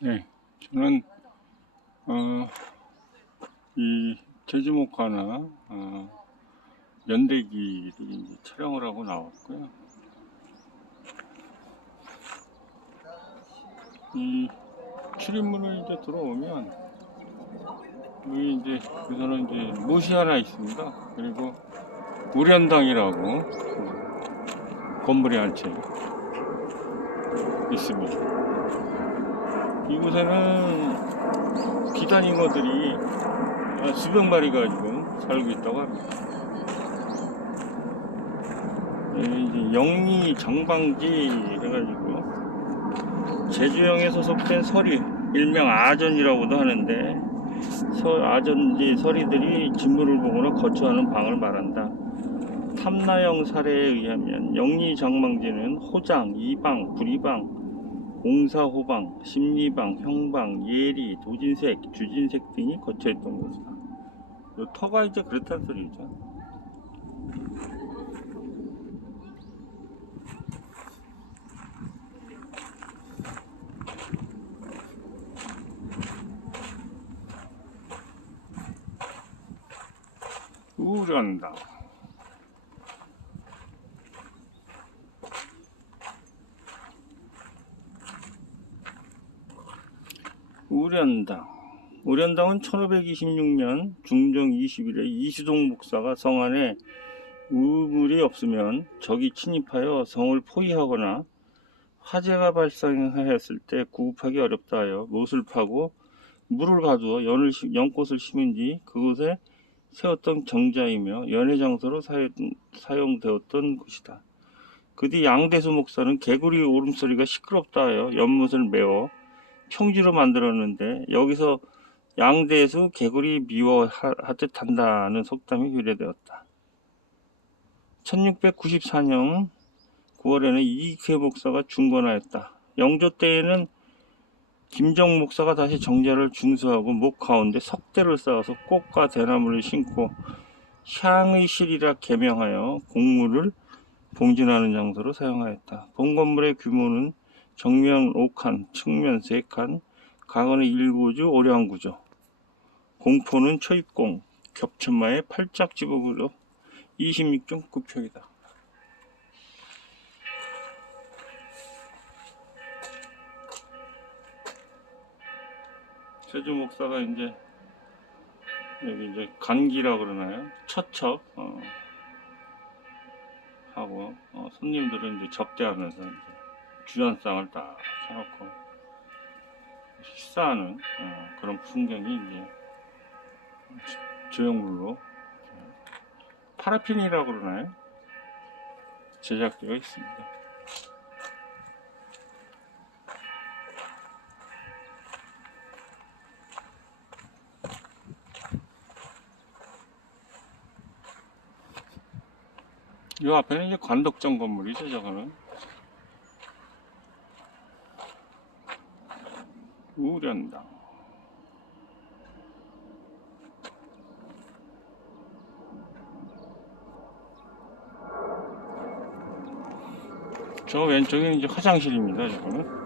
네, 저는 이 제주목화나 연대기를 이제 촬영을 하고 나왔고요. 이 출입문을 이제 들어오면 여기 이제 우선은 이제 못이 하나 있습니다. 그리고 우련당이라고 건물이 한 채 있습니다. 이곳에는 비단잉어들이 수백 마리가 지금 살고 있다고 합니다. 이제 영리 정방지 해가지고 제주형에 소속된 서리, 일명 아전이라고도 하는데 아전지 서리들이 진물을 보거나 거처하는 방을 말한다. 탐나형 사례에 의하면 영리 정방지는 호장, 이방, 부리방, 옹사호방, 심리방, 형방, 예리, 도진색, 주진색 등이 거쳐있던 곳이다. 터가 이제 그렇다는 소리죠. 우련당. 우련당은 1526년 중정 20일에 이수동 목사가 성 안에 우물이 없으면 적이 침입하여 성을 포위하거나 화재가 발생하였을 때 구급하기 어렵다 하여 못을 파고 물을 가두어 연꽃을 심은 뒤 그곳에 세웠던 정자이며 연회장소로 사용되었던 곳이다. 그 뒤 양대수 목사는 개구리 울음소리가 시끄럽다 하여 연못을 메워 평지로 만들었는데 여기서 양대수 개구리 미워하듯 한다는 속담이 유래되었다. 1694년 9월에는 이익회 목사가 중건하였다. 영조 때에는 김정 목사가 다시 정자를 중수하고 목 가운데 석대를 쌓아서 꽃과 대나무를 심고 향의 실이라 개명하여 공물을 봉진하는 장소로 사용하였다. 본 건물의 규모는 정면 5칸, 측면 3칸, 가건은 1구조, 오량구조, 공포는 초입공, 겹천마의 8짝지붕으로 26.9평이다. 제주 목사가 이제 여기 이제 간기라 그러나요? 처첩 하고 손님들은 이제 접대하면서 이제 주전상을 딱 해놓고 식사하는 그런 풍경이 이제 조형물로 파라핀이라고 그러나요? 제작되어 있습니다. 이 앞에는 이제 관덕정 건물이죠, 저거는. 우련당. 저 왼쪽에 이제 화장실입니다, 저거는.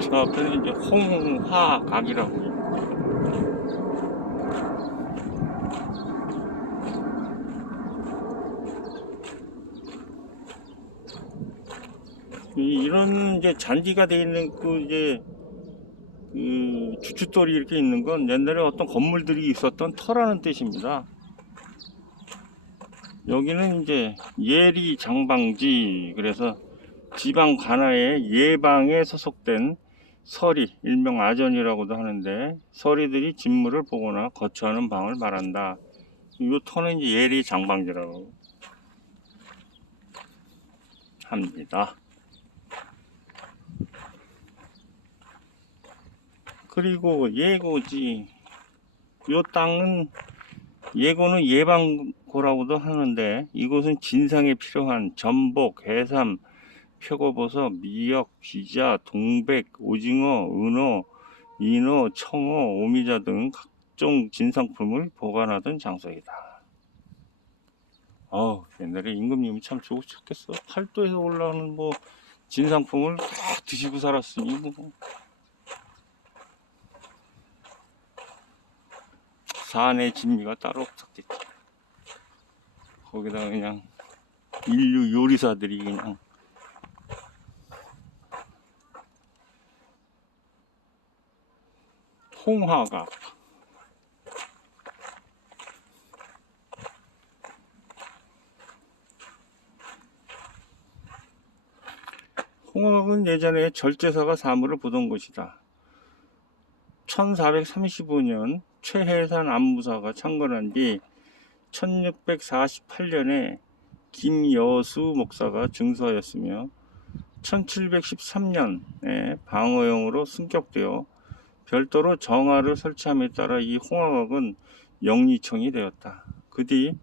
저 앞에는 이제 홍화각이라고. 이런 이제 잔디가 되어 있는 그 주춧돌이 이렇게 있는 건 옛날에 어떤 건물들이 있었던 터라는 뜻입니다. 여기는 이제 예리 장방지, 그래서 지방 관아의 예방에 소속된 서리, 일명 아전이라고도 하는데 서리들이 진물을 보거나 거처하는 방을 말한다. 이 터는 이제 예리 장방지라고 합니다. 그리고 예고지, 이 땅은 예고는 예방고라고도 하는데 이곳은 진상에 필요한 전복, 해삼, 표고버섯, 미역, 비자, 동백, 오징어, 은어, 인어, 청어, 오미자 등 각종 진상품을 보관하던 장소이다. 옛날에 임금님이 참 좋겠어. 팔도에서 올라오는 뭐 진상품을 다 드시고 살았으니 뭐 사내 진미가 따로 없었겠지. 거기다 그냥 인류 요리사들이 그냥 홍화각. 홍화각은 예전에 절제사가 사물을 보던 곳이다. 1435년 최해산 안무사가 창건한 뒤 1648년에 김여수 목사가 증수하였으며 1713년에 방어용으로 승격되어 별도로 정화를 설치함에 따라 이 홍화각은 영리청이 되었다. 그 뒤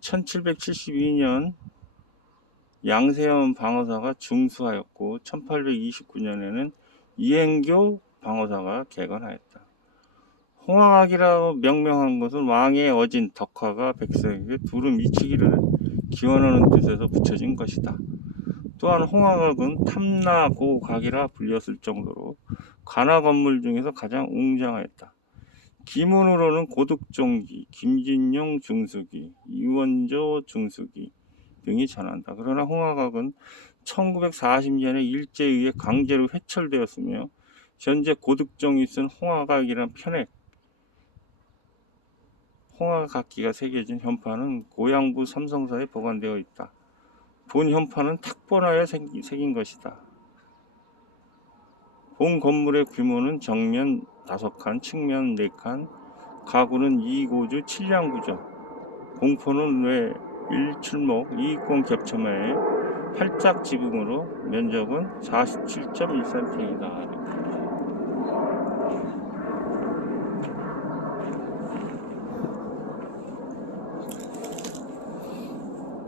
1772년 양세형 방어사가 중수하였고 1829년에는 이행교 방어사가 개건하였다. 홍화각이라고 명명한 것은 왕의 어진 덕화가 백성에게 두루 미치기를 기원하는 뜻에서 붙여진 것이다. 또한 홍화각은 탐나고각이라 불렸을 정도로 관아 건물 중에서 가장 웅장하였다. 기문으로는 고득종기, 김진용 중수기, 이원조 중수기 등이 전한다. 그러나 홍화각은 1940년에 일제에 의해 강제로 회철되었으며 현재 고득종이 쓴 홍화각이란 편액 홍화각기가 새겨진 현판은 고양부 삼성사에 보관되어 있다. 본 현판은 탁본하에 새긴 것이다. 본 건물의 규모는 정면 5칸, 측면 4칸, 가구는 2고주 7량구조, 공포는 외 1출목 2입공 겹쳐매에 활짝 지붕으로 면적은 47.1cm이다.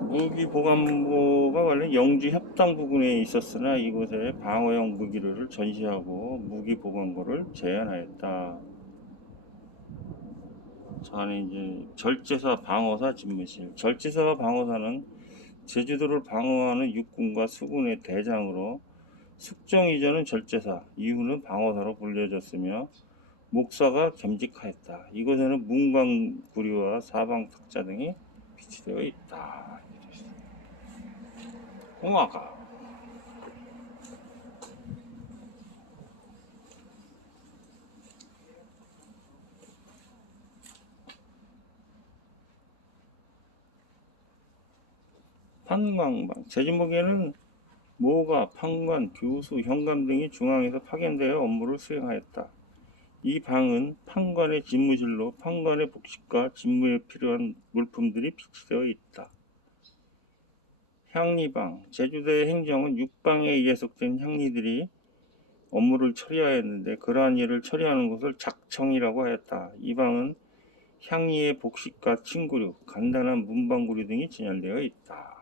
무기 보관소가 원래 영주 협당 부근에 있었으나 이곳에 방어용 무기를 전시하고 무기 보관고를 제한하였다. 자는 이제 절제사 방어사 집무실. 절제사와 방어사는 제주도를 방어하는 육군과 수군의 대장으로 숙정 이전은 절제사, 이후는 방어사로 불려졌으며 목사가 겸직하였다. 이곳에는 문광구리와 사방탁자 등이 비치되어 있다. 홍화각. 판광방. 제주목에는 모가, 판관, 교수, 현감 등이 중앙에서 파견되어 업무를 수행하였다. 이 방은 판관의 집무실로 판관의 복식과 집무에 필요한 물품들이 비치되어 있다. 향리방. 제주도의 행정은 육방에 예속된 향리들이 업무를 처리하였는데 그러한 일을 처리하는 것을 작청이라고 하였다. 이 방은 향리의 복식과 침구류, 간단한 문방구류 등이 진열되어 있다.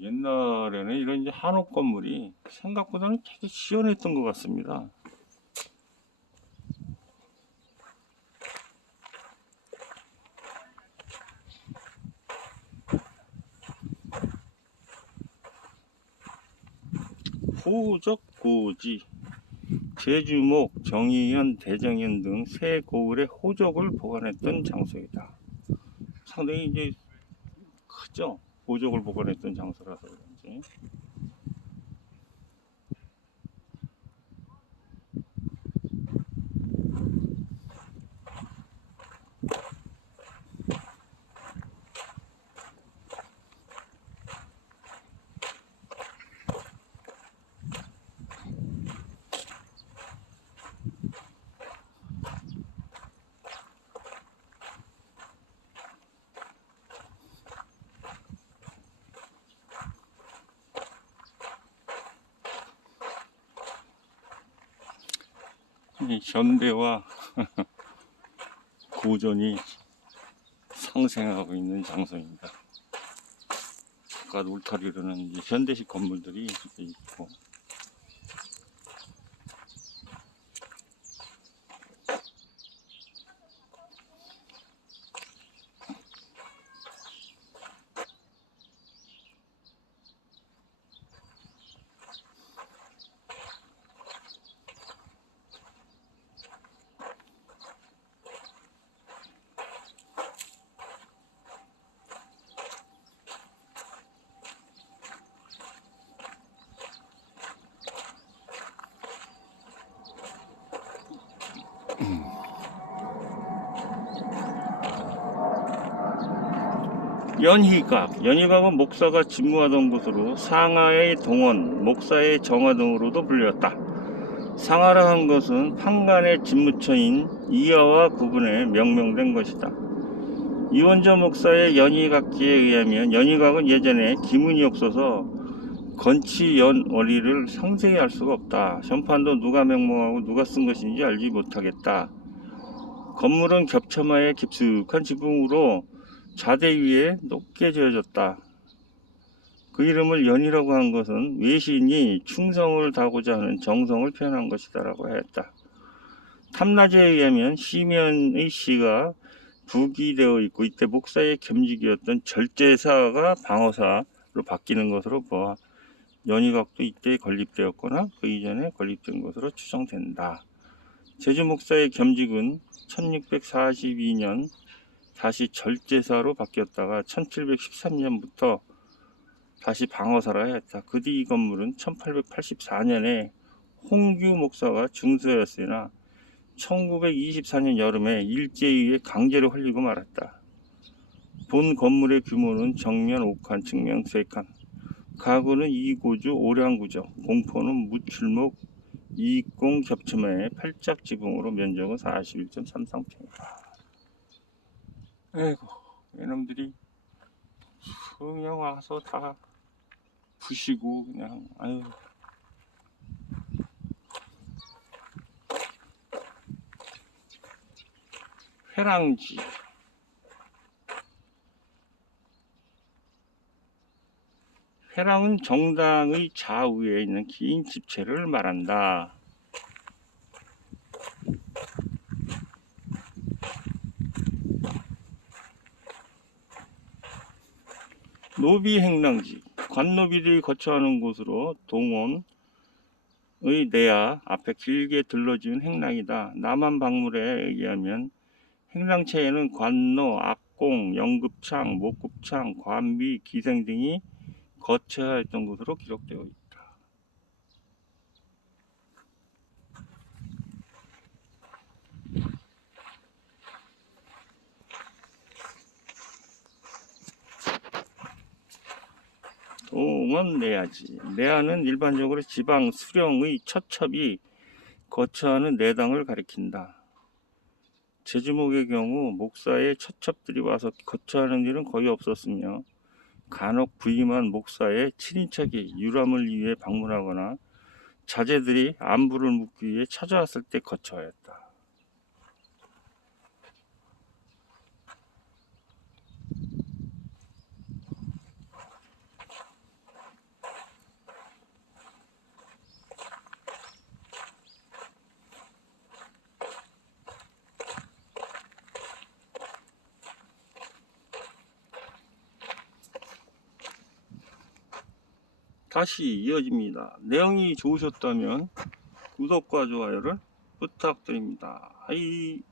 옛날에는 이런 이제 한옥 건물이 생각보다는 되게 시원했던 것 같습니다. 호적고지. 제주목, 정의현, 대정현 등 세 고을의 호적을 보관했던 장소이다. 상당히 이제 크죠? 호적을 보관했던 장소라서 그런지. 현대와 고전이 상생하고 있는 장소입니다. 바깥 울타리로는 이제 현대식 건물들이 있고, 연희각은 목사가 집무하던 곳으로 상하의 동원, 목사의 정화 등으로도 불렸다. 상하라 한 것은 판간의 집무처인 이하와 구분해 명명된 것이다. 이원저 목사의 연희각기에 의하면 연희각은 예전에 기문이 없어서 건치 연월일을 상세히 알 수가 없다. 전판도 누가 명명하고 누가 쓴 것인지 알지 못하겠다. 건물은 겹쳐마의 깊숙한 지붕으로 자대 위에 높게 지어졌다. 그 이름을 연이라고 한 것은 외신이 충성을 다하고자 하는 정성을 표현한 것이다 라고 하였다. 탐나제에 의하면 시면의 시가 부기되어 있고 이때 목사의 겸직이었던 절제사가 방어사로 바뀌는 것으로 보아 연희각도 이때 건립되었거나 그 이전에 건립된 것으로 추정된다. 제주 목사의 겸직은 1642년 다시 절제사로 바뀌었다가 1713년부터 다시 방어사라 했다. 그 뒤 이 건물은 1884년에 홍규 목사가 중수였으나 1924년 여름에 일제에 의해 강제로 헐리고 말았다. 본 건물의 규모는 정면 5칸, 측면 3칸. 가구는 2고주, 오량구조, 공포는 무출목, 20 겹쳐마의 8짝 지붕으로 면적은 41.33평이다. 아이고, 이놈들이 그냥 와서 다 부시고 그냥 아유. 회랑지. 회랑은 정당의 좌우에 있는 긴 집체를 말한다. 노비행랑지, 관노비들이 거처하는 곳으로 동원의 내야 앞에 길게 들러지은 행랑이다. 남한 박물에 의하면 행랑체에는 관노, 악공, 영급창, 목급창, 관비, 기생 등이 거처하였던 것으로 기록되어 있다. 동원 내야지. 내야는 일반적으로 지방 수령의 처첩이 거처하는 내당을 가리킨다. 제주목의 경우 목사의 처첩들이 와서 거처하는 일은 거의 없었으며 간혹 부임한 목사의 친인척이 유람을 위해 방문하거나 자제들이 안부를 묻기 위해 찾아왔을 때 거처하였다. 다시 이어집니다. 내용이 좋으셨다면 구독과 좋아요를 부탁드립니다. 하이.